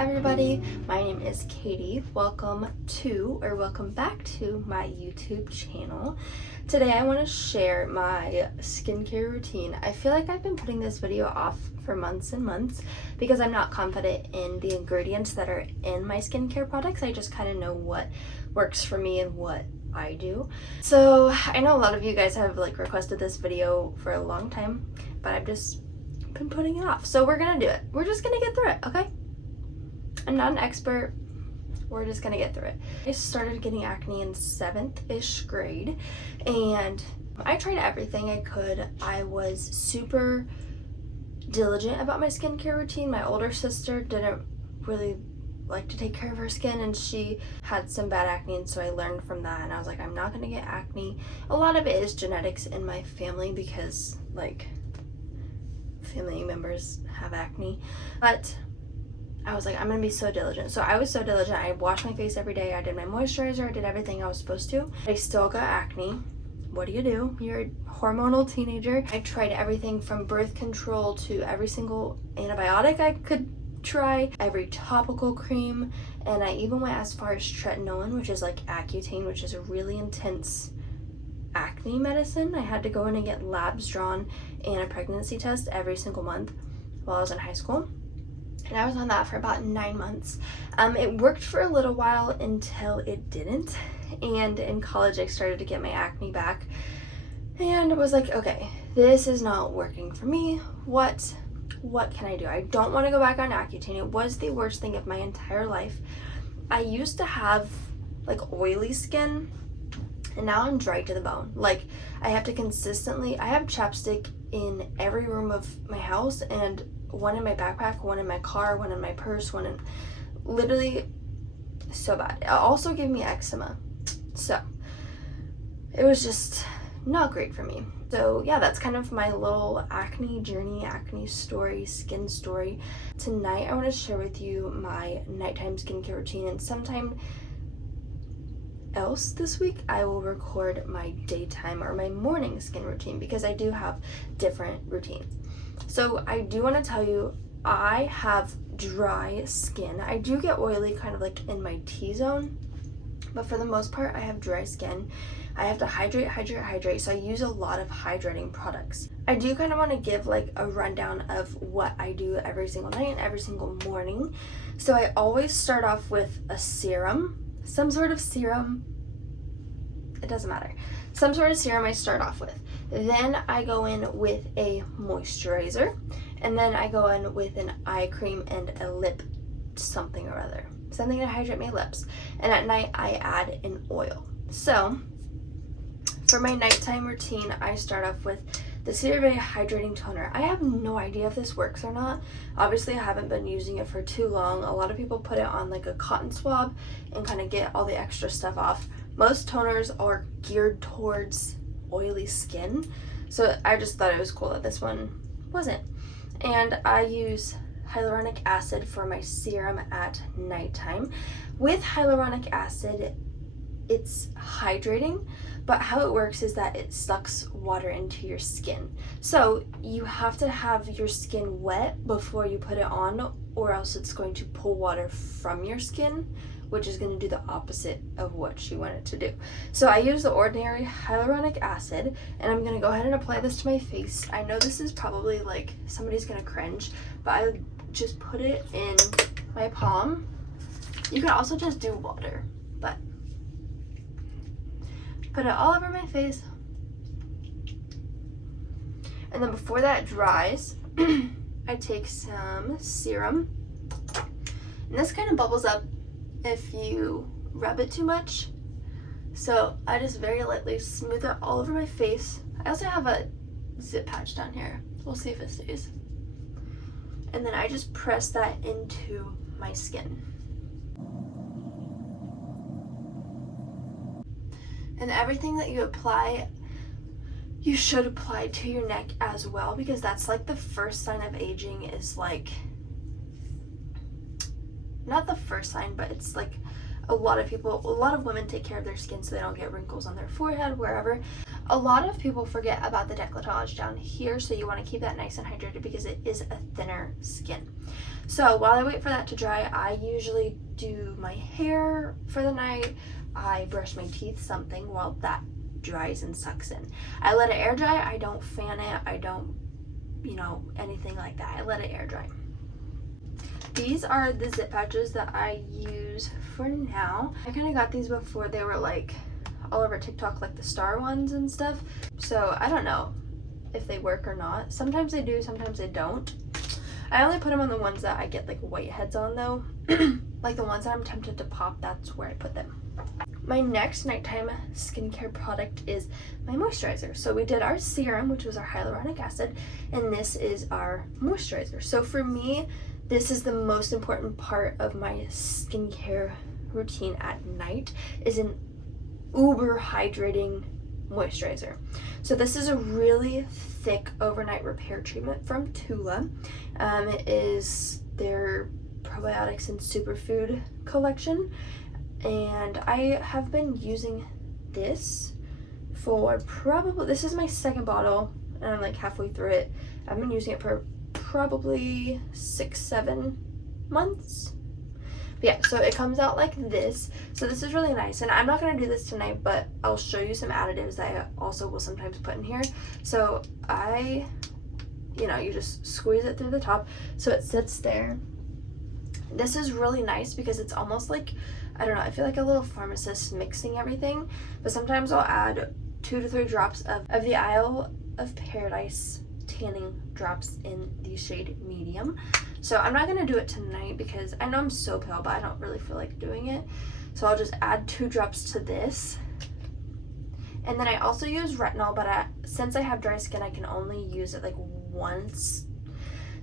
everybody, my name is Katie. Welcome back to my YouTube channel. Today I want to share my skincare routine. I feel like I've been putting this video off for months and months because I'm not confident in the ingredients that are in my skincare products. I just kind of know what works for me and what I do. So I know a lot of you guys have requested this video for a long time, but I've just been putting it off. So we're gonna do it. We're just gonna get through it, okay? I'm not an expert. We're just gonna get through it. I started getting acne in 7th-ish grade, and I tried everything I could. I was super diligent about my skincare routine. My older sister didn't really like to take care of her skin, and she had some bad acne, and so I learned from that, and I was like, I'm not gonna get acne. A lot of it is genetics in my family because family members have acne, but I was like, I'm gonna be so diligent. So I was so diligent. I washed my face every day. I did my moisturizer. I did everything I was supposed to. I still got acne. What do? You're a hormonal teenager. I tried everything from birth control to every single antibiotic I could try, every topical cream, and I even went as far as tretinoin, which is like Accutane, which is a really intense acne medicine. I had to go in and get labs drawn and a pregnancy test every single month while I was in high school. And I was on that for about 9 months. It worked for a little while until it didn't. And in college, I started to get my acne back. And I was like, okay, this is not working for me. What can I do? I don't want to go back on Accutane. It was the worst thing of my entire life. I used to have oily skin, and now I'm dry to the bone. I have to I have chapstick in every room of my house, and one in my backpack, one in my car, one in my purse, literally so bad. It also gave me eczema. So it was just not great for me. So yeah, that's kind of my little acne journey, acne story, skin story. Tonight I want to share with you my nighttime skincare routine, and sometime else this week I will record my daytime or my morning skin routine because I do have different routines. So I do want to tell you, I have dry skin. I do get oily kind of in my T-zone, but for the most part I have dry skin. I have to hydrate, so I use a lot of hydrating products. I do kind of want to give a rundown of what I do every single night and every single morning. So I always start off with a serum, some sort of serum, it doesn't matter. Some sort of serum I start off with. Then I go in with a moisturizer, and then I go in with an eye cream and a lip something or other. Something to hydrate my lips. And at night I add an oil. So for my nighttime routine, I start off with the CeraVe Hydrating Toner. I have no idea if this works or not. Obviously, I haven't been using it for too long. A lot of people put it on a cotton swab and kind of get all the extra stuff off. Most toners are geared towards oily skin, so I just thought it was cool that this one wasn't. And I use hyaluronic acid for my serum at nighttime. With hyaluronic acid, it's hydrating, but how it works is that it sucks water into your skin. So you have to have your skin wet before you put it on, or else it's going to pull water from your skin, which is going to do the opposite of what you want it to do. So I use the ordinary hyaluronic acid, and I'm going to go ahead and apply this to my face. I know this is probably somebody's going to cringe, but I just put it in my palm. You can also just do water, but put it all over my face. And then before that dries, I take some serum. And this kind of bubbles up if you rub it too much. So I just very lightly smooth it all over my face. I also have a zip patch down here. We'll see if it stays. And then I just press that into my skin. And everything that you apply, you should apply to your neck as well, because that's the first sign of aging is not the first sign, but it's a lot of women take care of their skin so they don't get wrinkles on their forehead, wherever. A lot of people forget about the décolletage down here, so you want to keep that nice and hydrated because it is a thinner skin. So while I wait for that to dry, I usually do my hair for the night. I brush my teeth, something, while that dries and sucks in. I let it air dry. I don't fan it. I don't, anything like that. I let it air dry. These are the zip pouches that I use for now. I kind of got these before they were like all over TikTok, like the star ones and stuff. So I don't know if they work or not. Sometimes they do, sometimes they don't. I only put them on the ones that I get like whiteheads on though. Like the ones that I'm tempted to pop, that's where I put them. My next nighttime skincare product is my moisturizer. So we did our serum, which was our hyaluronic acid, and this is our moisturizer. So for me, this is the most important part of my skincare routine at night, is an uber hydrating moisturizer. So this is a really thick overnight repair treatment from Tula. It is their probiotics and superfood collection, and I have been using this for this is my second bottle, and I'm like halfway through it. I've been using it for probably 6-7 months. But yeah, so it comes out like this. So this is really nice, and I'm not going to do this tonight, but I'll show you some additives that I also will sometimes put in here. So you just squeeze it through the top so it sits there. This is really nice because it's almost like, I don't know, I feel like a little pharmacist mixing everything, but sometimes I'll add 2 to 3 drops of the Isle of Paradise tanning drops in the shade medium. So I'm not going to do it tonight because I know I'm so pale, but I don't really feel like doing it. So I'll just add 2 drops to this. And then I also use retinol, but since I have dry skin, I can only use it like once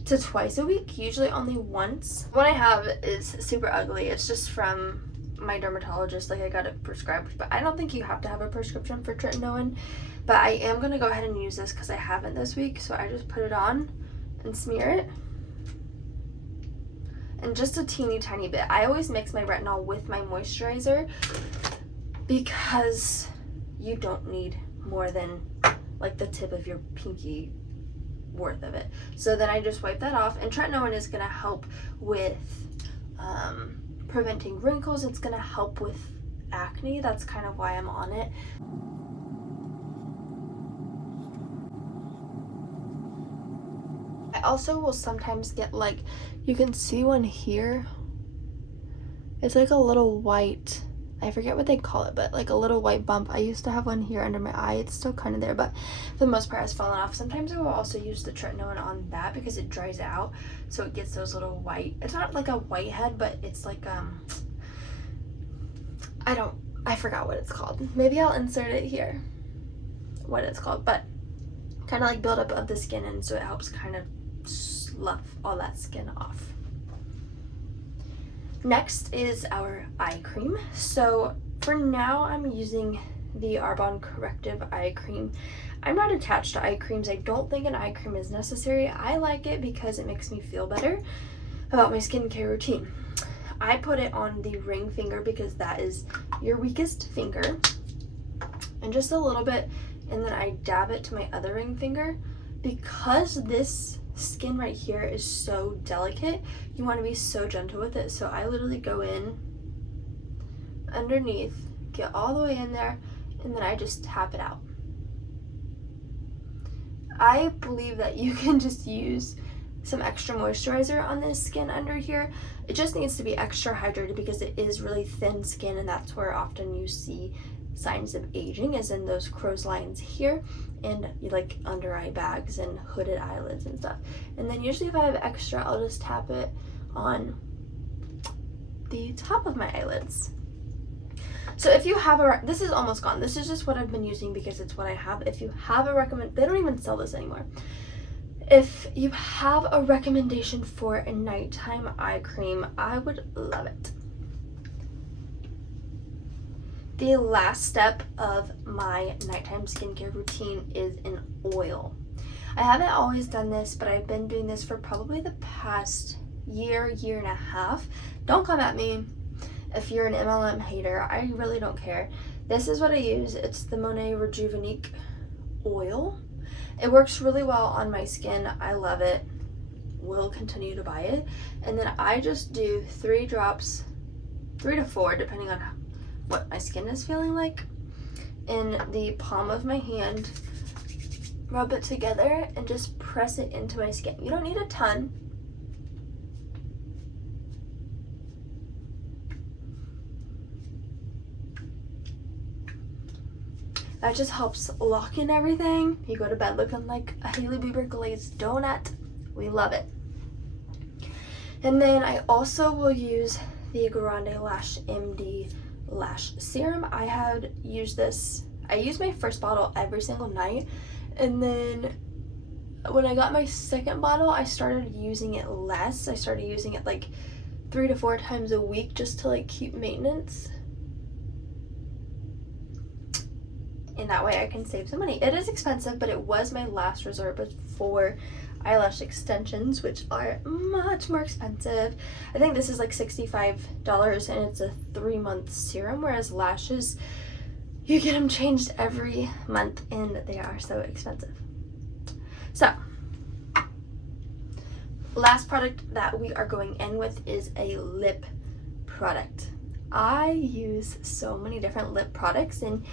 to twice a week, usually only once. What I have is super ugly. It's just from my dermatologist, like I got it prescribed, but I don't think you have to have a prescription for tretinoin. But I am going to go ahead and use this because I haven't this week, so I just put it on and smear it. And just a teeny tiny bit. I always mix my retinol with my moisturizer because you don't need more than like the tip of your pinky worth of it. So then I just wipe that off, and tretinoin is going to help with preventing wrinkles. It's going to help with acne. That's kind of why I'm on it. I also will sometimes get, like, you can see one here. It's like a little white, I forget what they call it, but like a little white bump. I used to have one here under my eye. It's still kind of there, but for the most part it's fallen off. Sometimes I will also use the tretinoin on that because it dries out, so it gets those little white, it's not like a whitehead, but it's like I forgot what it's called. Maybe I'll insert it here, what it's called, but kind of like buildup of the skin, and so it helps kind of slough all that skin off. Next is our eye cream. So for now I'm using the Arbonne Corrective Eye Cream. I'm not attached to eye creams. I don't think an eye cream is necessary. I like it because it makes me feel better about my skincare routine. I put it on the ring finger because that is your weakest finger, and just a little bit, and then I dab it to my other ring finger. Because this skin right here is so delicate, you want to be so gentle with it. So I literally go in underneath, get all the way in there, and then I just tap it out. I believe that you can just use some extra moisturizer on this skin under here. It just needs to be extra hydrated because it is really thin skin, and that's where often you see signs of aging, is in those crow's lines here, and like under eye bags and hooded eyelids and stuff. And then usually if I have extra, I'll just tap it on the top of my eyelids. So if you have this is almost gone. This is just what I've been using because it's what I have. If you have they don't even sell this anymore. If you have a recommendation for a nighttime eye cream, I would love it. The last step of my nighttime skincare routine is an oil. I haven't always done this, but I've been doing this for probably the past year and a half. Don't come at me if you're an MLM hater. I really don't care. This is what I use. It's the Monet Rejuvenique oil. It works really well on my skin. I love it. Will continue to buy it. And then I just do 3 drops, 3 to 4, depending on what my skin is feeling like, in the palm of my hand. Rub it together and just press it into my skin. You don't need a ton. That just helps lock in everything. You go to bed looking like a Hailey Bieber glazed donut. We love it. And then I also will use the Grande Lash MD Lash Serum. I had used this. I use my first bottle every single night. And then when I got my second bottle, I started using it less. I started using it like 3 to 4 times a week just to like keep maintenance. And that way I can save some money. It is expensive, but it was my last resort before eyelash extensions, which are much more expensive. I think this is like $65 and it's a 3-month serum, whereas lashes, you get them changed every month and they are so expensive. So, last product that we are going in with is a lip product. I use so many different lip products, and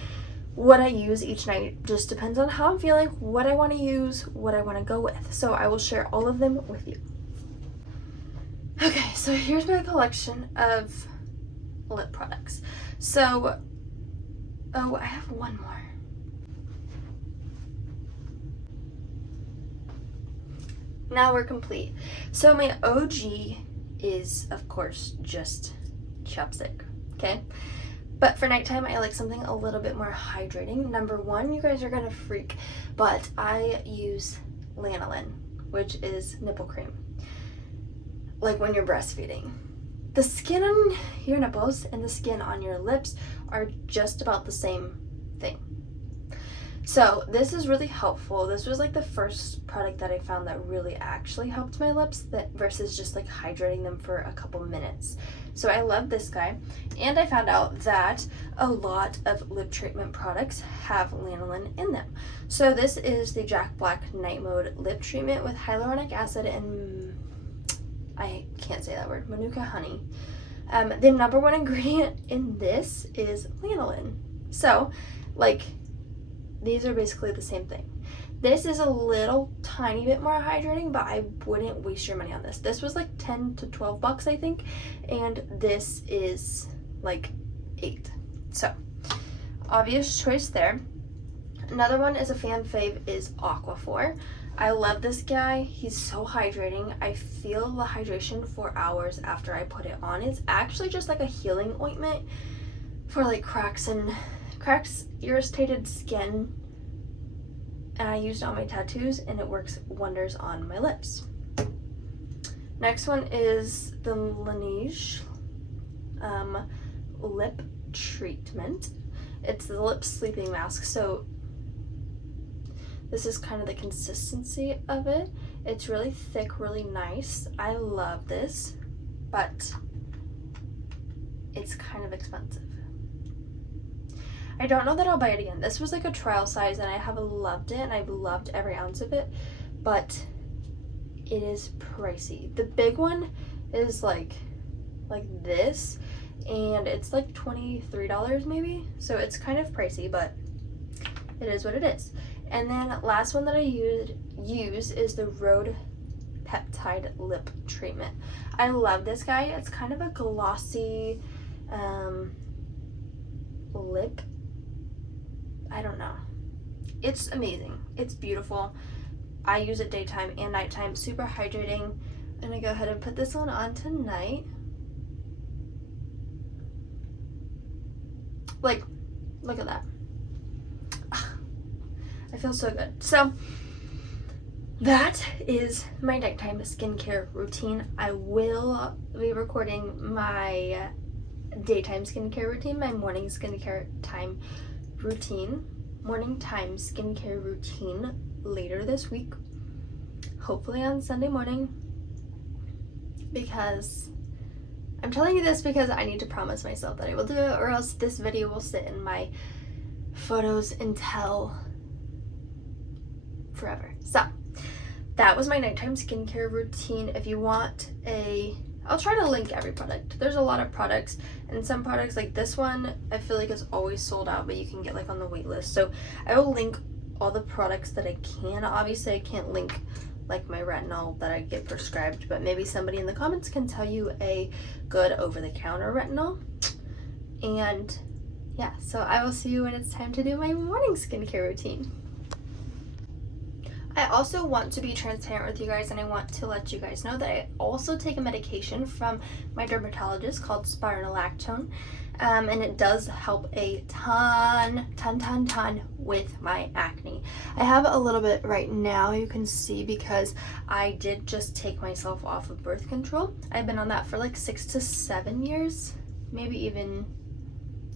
what I use each night just depends on how I'm feeling, what I want to use, what I want to go with. So I will share all of them with you. Okay, so here's my collection of lip products. So, oh, I have one more. Now we're complete. So my OG is, of course, just chapstick, okay? But for nighttime, I like something a little bit more hydrating. Number 1, you guys are gonna freak, but I use lanolin, which is nipple cream. Like when you're breastfeeding. The skin on your nipples and the skin on your lips are just about the same thing. So this is really helpful. This was like the first product that I found that really actually helped my lips, that versus just like hydrating them for a couple minutes. So I love this guy. And I found out that a lot of lip treatment products have lanolin in them. So this is the Jack Black Night Mode Lip Treatment with hyaluronic acid and, I can't say that word, Manuka honey. The number 1 ingredient in this is lanolin. So, like, these are basically the same thing. This is a little tiny bit more hydrating, but I wouldn't waste your money on this. This was like 10 to 12 bucks, I think, and this is like 8. So, obvious choice there. Another one is a fan fave is Aquaphor. I love this guy. He's so hydrating. I feel the hydration for hours after I put it on. It's actually just like a healing ointment for like cracks, irritated skin. And I used it on my tattoos and it works wonders on my lips. Next one is the Laneige lip treatment. It's the lip sleeping mask. So this is kind of the consistency of it. It's really thick, really nice. I love this, but it's kind of expensive. I don't know that I'll buy it again. This was like a trial size and I have loved it and I've loved every ounce of it, but it is pricey. The big one is like this, and it's like $23 maybe. So it's kind of pricey, but it is what it is. And then last one that I use is the Rhode Peptide Lip Treatment. I love this guy. It's kind of a glossy lip. I don't know. It's amazing. It's beautiful. I use it daytime and nighttime. Super hydrating. I'm gonna go ahead and put this one on tonight. Like, look at that. I feel so good. So that is my nighttime skincare routine. I will be recording my daytime skincare routine, my morning skincare time morning time skincare routine later this week, hopefully on Sunday morning, because I'm telling you this because I need to promise myself that I will do it, or else this video will sit in my photos until forever. So that was my nighttime skincare routine. If you want I'll try to link every product. There's a lot of products, and some products like this one, I feel like it's always sold out, but you can get like on the wait list. So I will link all the products that I can. Obviously, I can't link like my retinol that I get prescribed, but maybe somebody in the comments can tell you a good over-the-counter retinol. And yeah, so I will see you when it's time to do my morning skincare routine. I also want to be transparent with you guys, and I want to let you guys know that I also take a medication from my dermatologist called spironolactone, and it does help a ton with my acne. I have a little bit right now, you can see, because I did just take myself off of birth control. I've been on that for like 6 to 7 years, maybe even,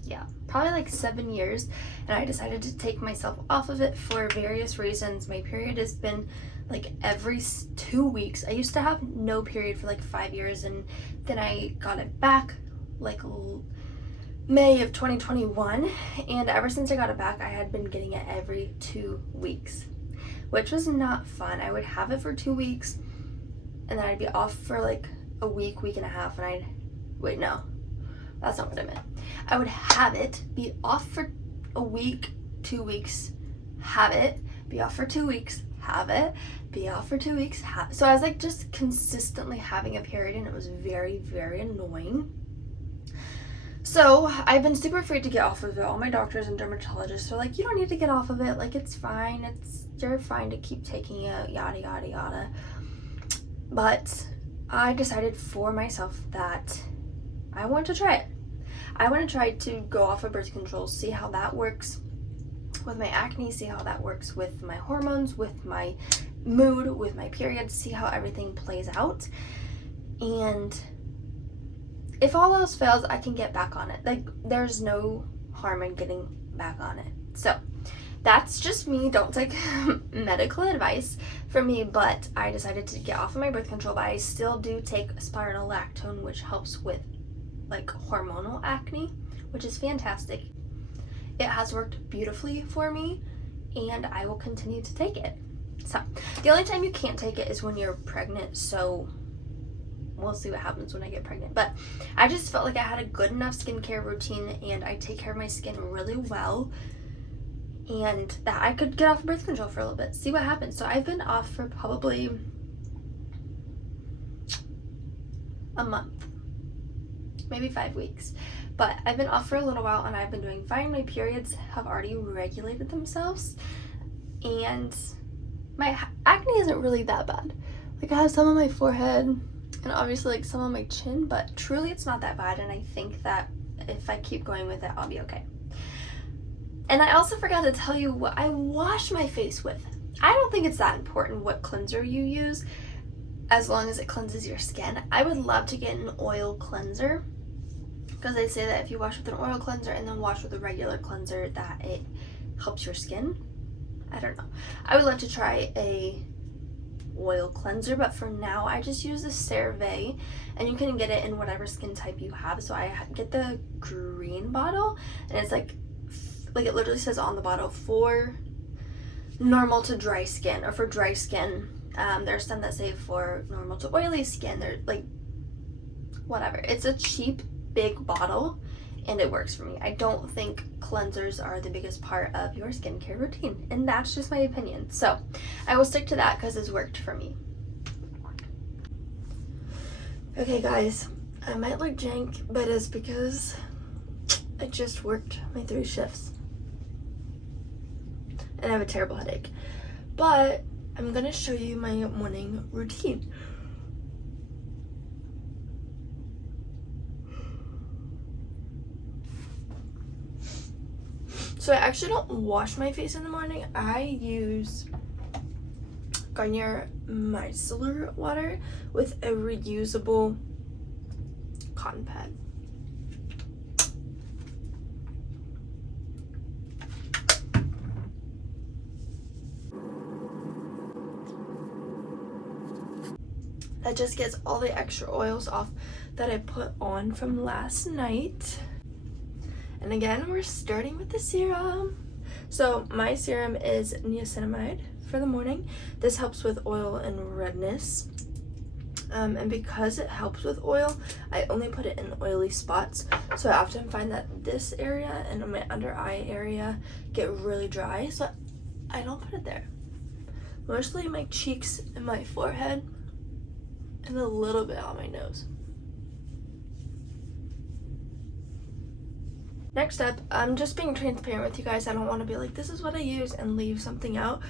yeah, probably like 7 years, and I decided to take myself off of it for various reasons. My period has been like every 2 weeks. I used to have no period for like 5 years, and then I got it back like May of 2021, and ever since I got it back, I had been getting it every 2 weeks, which was not fun. I would have it for 2 weeks, and then I'd be off for like a week and a half, and wait, no, that's not what I meant. I would have it, be off for a week, 2 weeks, have it, be off for 2 weeks, have it, be off for 2 weeks, so I was like just consistently having a period, and it was very annoying. So I've been super afraid to get off of it. All my doctors and dermatologists are like, you don't need to get off of it, like it's fine, you're fine to keep taking it, yada yada. But I decided for myself that I want to try it. I want to try to go off of birth control, see how that works with my acne, see how that works with my hormones, with my mood, with my periods, see how everything plays out. And if all else fails, I can get back on it. Like, there's no harm in getting back on it. So that's just me. Don't take medical advice from me, but I decided to get off of my birth control, but I still do take spironolactone, which helps with like hormonal acne, which is fantastic. It has worked beautifully for me, and I will continue to take it. So the only time you can't take it is when you're pregnant, so we'll see what happens when I get pregnant. But I just felt like I had a good enough skincare routine, and I take care of my skin really well, and that I could get off birth control for a little bit, see what happens. So I've been off for probably a month, maybe 5 weeks, but I've been off for a little while, and I've been doing fine. My periods have already regulated themselves, and my acne isn't really that bad. Like, I have some on my forehead and obviously like some on my chin, but truly it's not that bad, and I think that if I keep going with it, I'll be okay. And I also forgot to tell you what I wash my face with. I don't think it's that important what cleanser you use, as long as it cleanses your skin. I would love to get an oil cleanser, because they say that if you wash with an oil cleanser and then wash with a regular cleanser, that it helps your skin. I don't know. I would love to try a oil cleanser, but for now I just use the CeraVe, and you can get it in whatever skin type you have. So I get the green bottle, and it's like it literally says on the bottle for normal to dry skin, or for dry skin. There's some that say for normal to oily skin. They're like, whatever. It's a cheap big bottle, and it works for me. I don't think cleansers are the biggest part of your skincare routine, and that's just my opinion. So I will stick to that because it's worked for me. Okay guys, I might look jank, but it's because I just worked my 3 shifts and I have a terrible headache. But I'm gonna show you my morning routine. So I actually don't wash my face in the morning. I use Garnier micellar water with a reusable cotton pad. That just gets all the extra oils off that I put on from last night. And again, we're starting with the serum. So my serum is niacinamide for the morning. This helps with oil and redness. And because it helps with oil, I only put it in oily spots. So I often find that this area and my under eye area get really dry, so I don't put it there. Mostly my cheeks and my forehead and a little bit on my nose. Next up, I'm just being transparent with you guys. I don't want to be like, this is what I use and leave something out.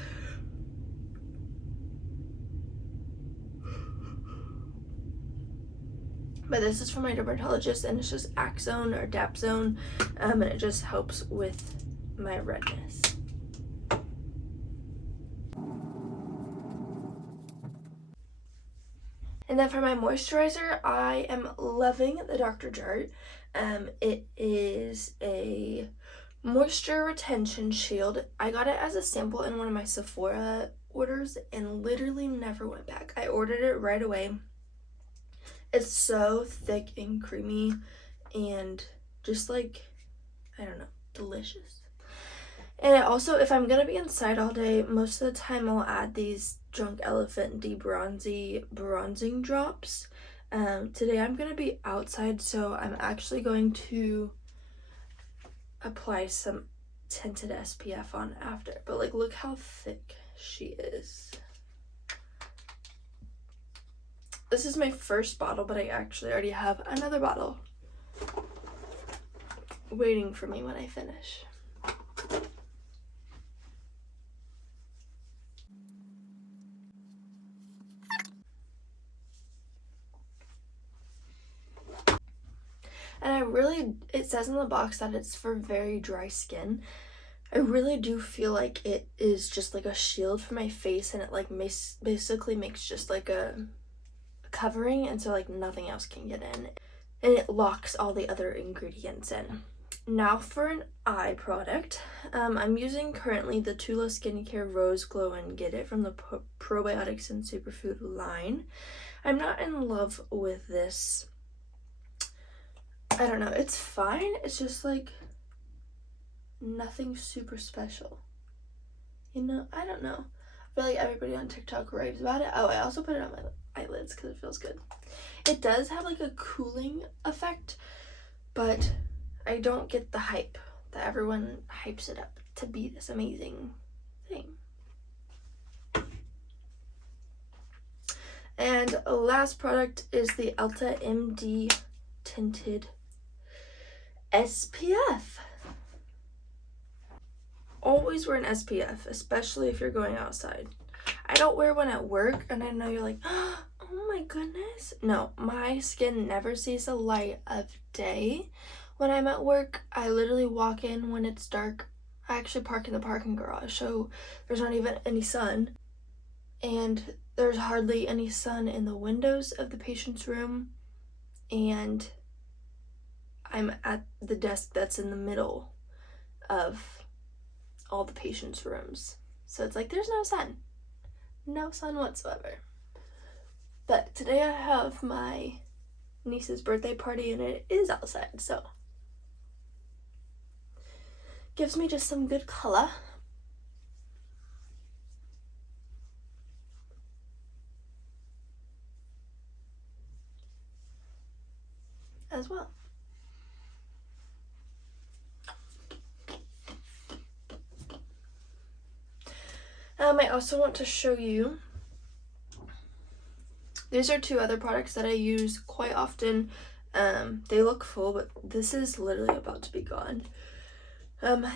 But this is from my dermatologist, and it's just Axone or Dapsone, and it just helps with my redness. And then for my moisturizer, I am loving the Dr. Jart. It is a moisture retention shield. I got it as a sample in one of my Sephora orders and literally never went back. I ordered it right away. It's so thick and creamy and just like, I don't know, delicious. And I also, if I'm gonna be inside all day, most of the time I'll add these Drunk Elephant bronzing drops. Today I'm gonna be outside, so I'm actually going to apply some tinted SPF on after. But like, look how thick she is. This is my first bottle, but I actually already have another bottle waiting for me when I finish. And it says in the box that it's for very dry skin. I really do feel like it is just like a shield for my face, and it like basically makes just like a covering, and so like nothing else can get in, and it locks all the other ingredients in. Now for an eye product, I'm using currently the Tula Skincare Rose Glow and Get It from the Probiotics and Superfood line. I'm not in love with this. I don't know, it's fine, it's just like nothing super special, you know? I don't know, I feel like everybody on TikTok raves about it. Oh, I also put it on my eyelids because it feels good. It does have like a cooling effect, but I don't get the hype that everyone hypes it up to be this amazing thing. And last product is the Ulta MD Tinted SPF. Always wear an SPF, especially if you're going outside. I don't wear one at work, and I know you're like, oh my goodness. No, my skin never sees the light of day when I'm at work. I literally walk in when it's dark. I actually park in the parking garage, so there's not even any sun. And there's hardly any sun in the windows of the patient's room. And I'm at the desk that's in the middle of all the patients' rooms. So it's like, there's no sun. No sun whatsoever. But today I have my niece's birthday party and it is outside, so gives me just some good color. As well. I also want to show you, these are two other products that I use quite often. They look full, but this is literally about to be gone.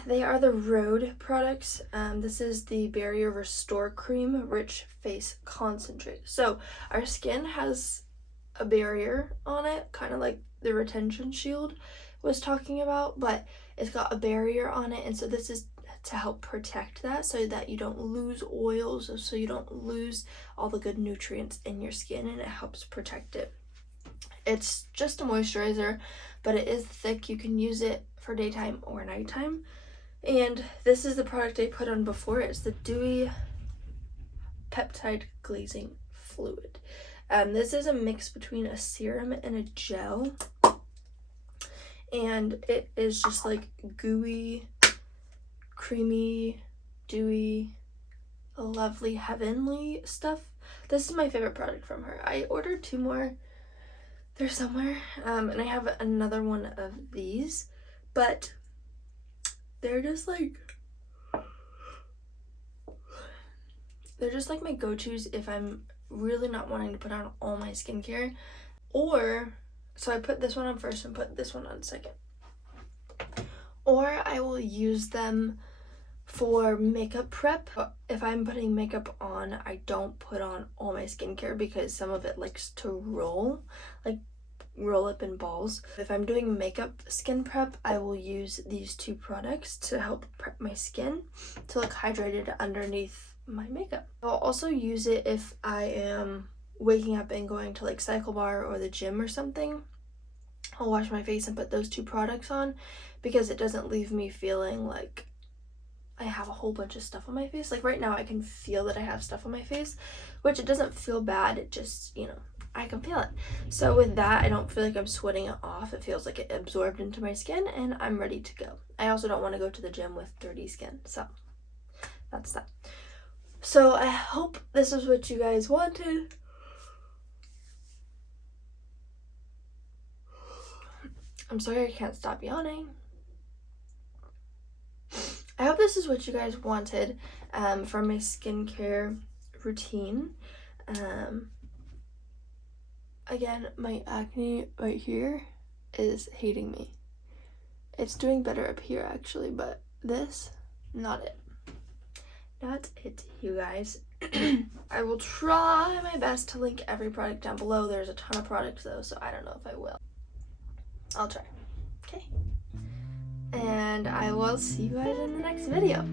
They are the Rhode products. This is the Barrier Restore Cream Rich Face Concentrate. So our skin has a barrier on it, kind of like the retention shield was talking about, but it's got a barrier on it, and so this is to help protect that so that you don't lose oils, so you don't lose all the good nutrients in your skin, and it helps protect it. It's just a moisturizer, but it is thick. You can use it for daytime or nighttime. And this is the product I put on before. It's the Dewy Peptide Glazing Fluid. This is a mix between a serum and a gel, and it is just like gooey, creamy, dewy, Lovely Heavenly stuff. This is my favorite product from her. I ordered 2 more. They're somewhere. And I have another one of these. But they're just like my go-tos if I'm really not wanting to put on all my skincare. Or, so I put this one on first and put this one on second. Or I will use them for makeup prep. If I'm putting makeup on, I don't put on all my skincare because some of it likes to roll up in balls. If I'm doing makeup skin prep, I will use these 2 products to help prep my skin to look hydrated underneath my makeup. I'll also use it if I am waking up and going to like cycle bar or the gym or something. I'll wash my face and put those 2 products on because it doesn't leave me feeling like I have a whole bunch of stuff on my face. Like right now I can feel that I have stuff on my face, which it doesn't feel bad. It just, I can feel it. So with that, I don't feel like I'm sweating it off. It feels like it absorbed into my skin and I'm ready to go. I also don't want to go to the gym with dirty skin. So that's that. So I hope this is what you guys wanted. I'm sorry I can't stop yawning. I hope this is what you guys wanted for my skincare routine. Again, my acne right here is hating me. It's doing better up here actually, but this, not it. Not it, you guys. I will try my best to link every product down below. There's a ton of products though, so I don't know if I will. I'll try. Okay. And I will see you guys in the next video.